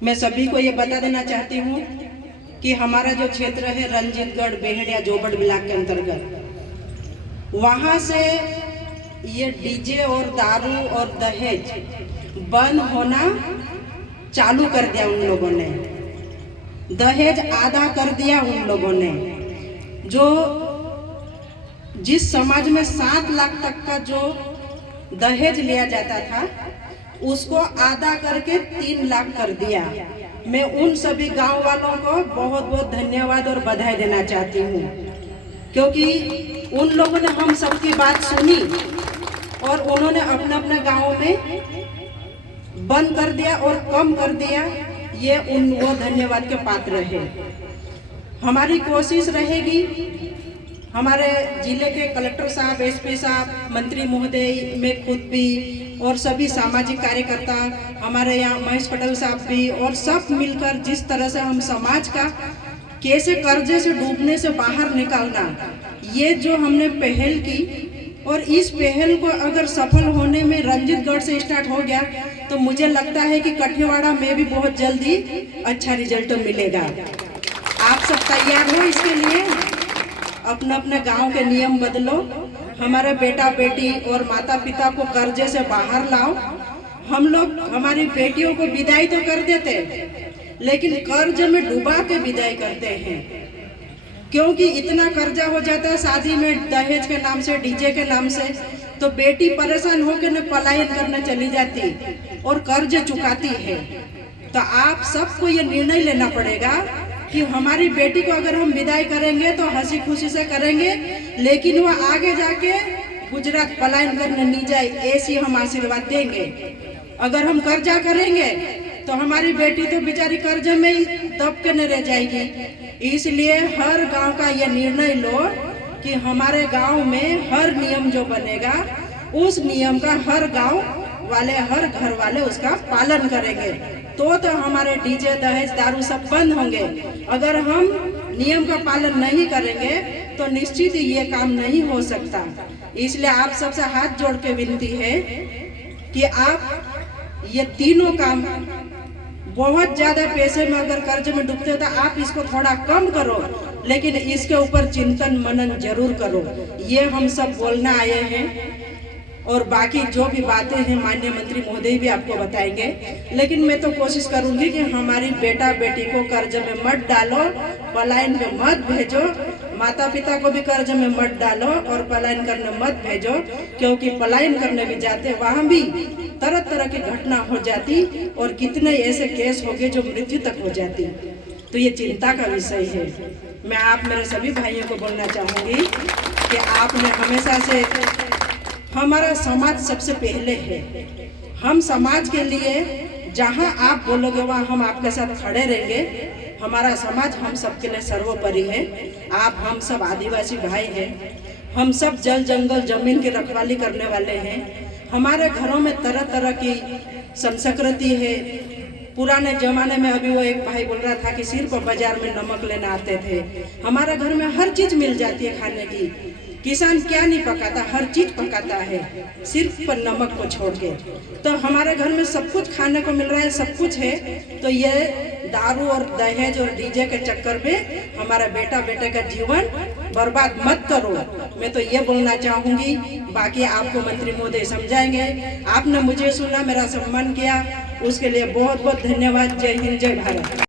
मैं सभी को ये बता देना चाहती हूँ कि हमारा जो क्षेत्र है रंजीतगढ़ बेहड़िया जोबड़ ब्लॉक के अंतर्गत, वहाँ से ये डीजे और दारू और दहेज बंद होना चालू कर दिया उन लोगों ने। दहेज आधा कर दिया उन लोगों ने। जो जिस समाज में 7 लाख तक का जो दहेज लिया जाता था उसको आधा करके 3 लाख कर दिया। मैं उन सभी गांव वालों को बहुत बहुत धन्यवाद और बधाई देना चाहती हूँ, क्योंकि उन लोगों ने हम सबकी बात सुनी और उन्होंने अपने अपने गाँव में बंद कर दिया और कम कर दिया। ये वो धन्यवाद के पात्र है। हमारी कोशिश रहेगी, हमारे जिले के कलेक्टर साहब, एसपी साहब, मंत्री महोदय, मैं खुद भी और सभी सामाजिक कार्यकर्ता, हमारे यहाँ महेश पटेल साहब भी, और सब मिलकर जिस तरह से हम समाज का कैसे कर्जे से डूबने से बाहर निकालना, ये जो हमने पहल की, और इस पहल को अगर सफल होने में रंजीतगढ़ से स्टार्ट हो गया तो मुझे लगता है कि कठियावाड़ा में भी बहुत जल्दी अच्छा रिजल्ट मिलेगा। आप सब तैयार हो इसके लिए? अपना अपने गांव के नियम बदलो, हमारे बेटा बेटी और माता पिता को कर्जे से बाहर लाओ। हम लोग हमारी बेटियों को विदाई तो कर देते, लेकिन कर्ज में डुबा के विदाई करते हैं, क्योंकि इतना कर्जा हो जाता है शादी में दहेज के नाम से, डीजे के नाम से, तो बेटी परेशान होकर न पलायन करने चली जाती और कर्ज चुकाती है। तो आप सबको ये निर्णय लेना पड़ेगा कि हमारी बेटी को अगर हम विदाई करेंगे तो हंसी खुशी से करेंगे, लेकिन वो आगे जाके गुजरात पलायन करने नहीं जाए, ऐसी हम आशीर्वाद देंगे। अगर हम कर्जा करेंगे तो हमारी बेटी तो बेचारी कर्ज में ही दब के न रह जाएगी। इसलिए हर गांव का ये निर्णय लो कि हमारे गांव में हर नियम जो बनेगा उस नियम का हर गांव वाले, हर घर वाले उसका पालन करेंगे, तो हमारे डीजे दहेज दारू सब बंद होंगे। अगर हम नियम का पालन नहीं करेंगे तो निश्चित ही ये काम नहीं हो सकता। इसलिए आप सबसे हाथ जोड़ के विनती है कि आप ये तीनों काम, बहुत ज्यादा पैसे में अगर कर्ज में डूबते हो तो आप इसको थोड़ा कम करो, लेकिन इसके ऊपर चिंतन मनन जरूर करो। ये हम सब बोलना आए हैं, और बाकी जो भी बातें हैं माननीय मंत्री महोदय भी आपको बताएंगे। लेकिन मैं तो कोशिश करूंगी कि हमारी बेटा बेटी को कर्ज में मत डालो, पलायन में मत भेजो, माता पिता को भी कर्ज में मत डालो और पलायन करने मत भेजो, क्योंकि पलायन करने भी जाते वहाँ भी तरह तरह की घटना हो जाती और कितने ऐसे केस हो गए जो मृत्यु तक हो जाती। तो ये चिंता का विषय है। मैं आप मेरे सभी भाइयों को बोलना चाहूँगी कि आपने हमेशा से, हमारा समाज सबसे पहले है। हम समाज के लिए जहाँ आप बोलोगे वहाँ हम आपके साथ खड़े रहेंगे। हमारा समाज हम सबके लिए सर्वोपरि है। आप हम सब आदिवासी भाई हैं, हम सब जल जंगल जमीन की रखवाली करने वाले हैं। हमारे घरों में तरह तरह की संस्कृति है। पुराने जमाने में, अभी वो एक भाई बोल रहा था कि सिर्फ बाजार में नमक लेने आते थे। हमारे घर में हर चीज मिल जाती है खाने की। किसान क्या नहीं पकाता, हर चीज पकाता है, सिर्फ पर नमक को छोड़ के। तो हमारे घर में सब कुछ खाने को मिल रहा है, सब कुछ है। तो ये दारू और दहेज और डीजे के चक्कर में हमारा बेटा बेटे का जीवन बर्बाद मत करो। मैं तो ये बोलना चाहूंगी। बाकी आपको मंत्री महोदय समझाएंगे। आपने मुझे सुना, मेरा सम्मान किया, उसके लिए बहुत बहुत धन्यवाद। जय हिंद, जय भारत।